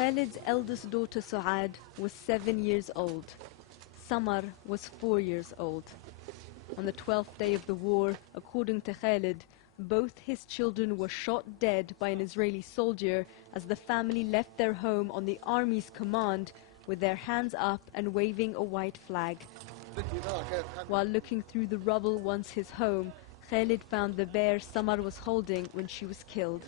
KHALED's eldest daughter Souad was 7 years old. Summar was 4 years old. On the 12th day of the war, according to KHALED, both his children were shot dead by an Israeli soldier as the family left their home on the army's command with their hands up and waving a white flag. While looking through the rubble once his home, KHALED found the bear Summar was holding when she was killed.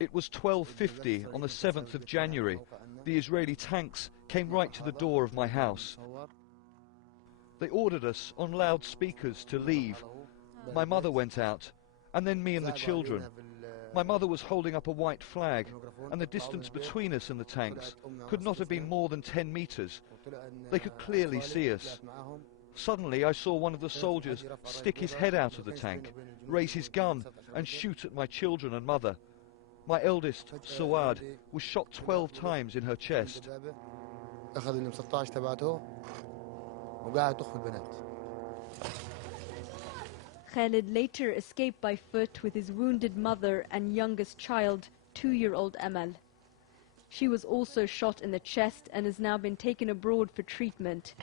It was 12:50 on the 7th of January. The Israeli tanks came right to the door of my house. They ordered us on loudspeakers to leave. My mother went out, and then me and the children. My mother was holding up a white flag, and the distance between us and the tanks could not have been more than 10 meters. They could clearly see us. Suddenly I saw one of the soldiers stick his head out of the tank, raise his gun and shoot at my children and mother. My eldest, Souad, was shot 12 times in her chest. KHALED later escaped by foot with his wounded mother and youngest child, 2-year-old Amal. She was also shot in the chest and has now been taken abroad for treatment.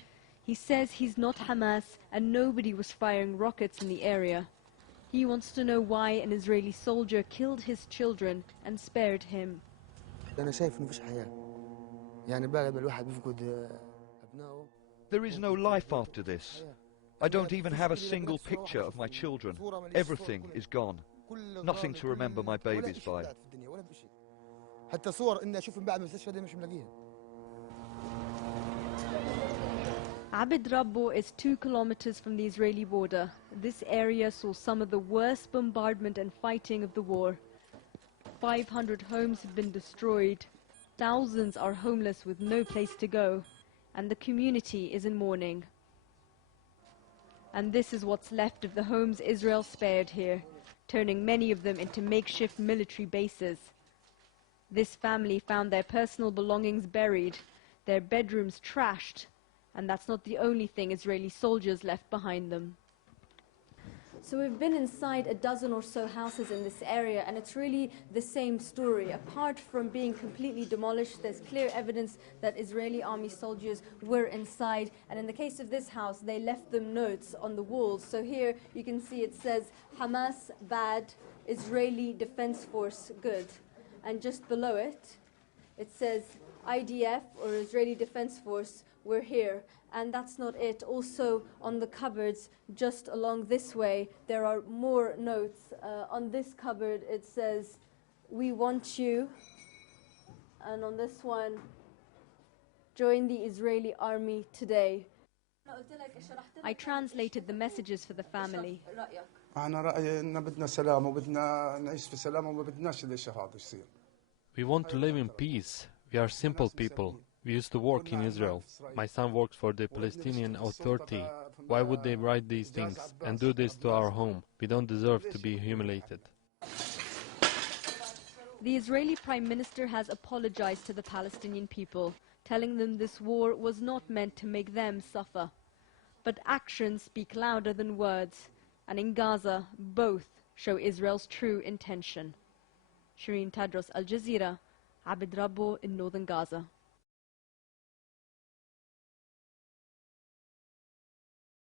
He says he's not Hamas and nobody was firing rockets in the area. He wants to know why an Israeli soldier killed his children and spared him. There is no life after this. I don't even have a single picture of my children. Everything is gone. Nothing to remember my babies by. Rubble is 2 kilometers from the Israeli border. This area saw some of the worst bombardment and fighting of the war. 500 homes have been destroyed. Thousands are homeless with no place to go. And the community is in mourning. And this is what's left of the homes Israel spared here, turning many of them into makeshift military bases. This family found their personal belongings buried, their bedrooms trashed, and that's not the only thing Israeli soldiers left behind them. So we've been inside a dozen or so houses in this area, and it's really the same story. Apart from being completely demolished, there's clear evidence that Israeli army soldiers were inside. And in the case of this house, they left them notes on the walls. So here you can see it says, Hamas bad, Israeli Defense Force good. And just below it, it says, IDF, or Israeli Defense Force, we're here. And that's not it. Also on the cupboards just along this way, there are more notes. On this cupboard it says, we want you. And on this one, join the Israeli army today. I translated the messages for the family. We want to live in peace. We are simple people. We used to work in Israel. My son works for the Palestinian Authority. Why would they write these things and do this to our home? We don't deserve to be humiliated. The Israeli Prime Minister has apologized to the Palestinian people, telling them this war was not meant to make them suffer. But actions speak louder than words, and in Gaza, both show Israel's true intention. SHERINE, TADROS, Al Jazeera, Rubble in northern Gaza.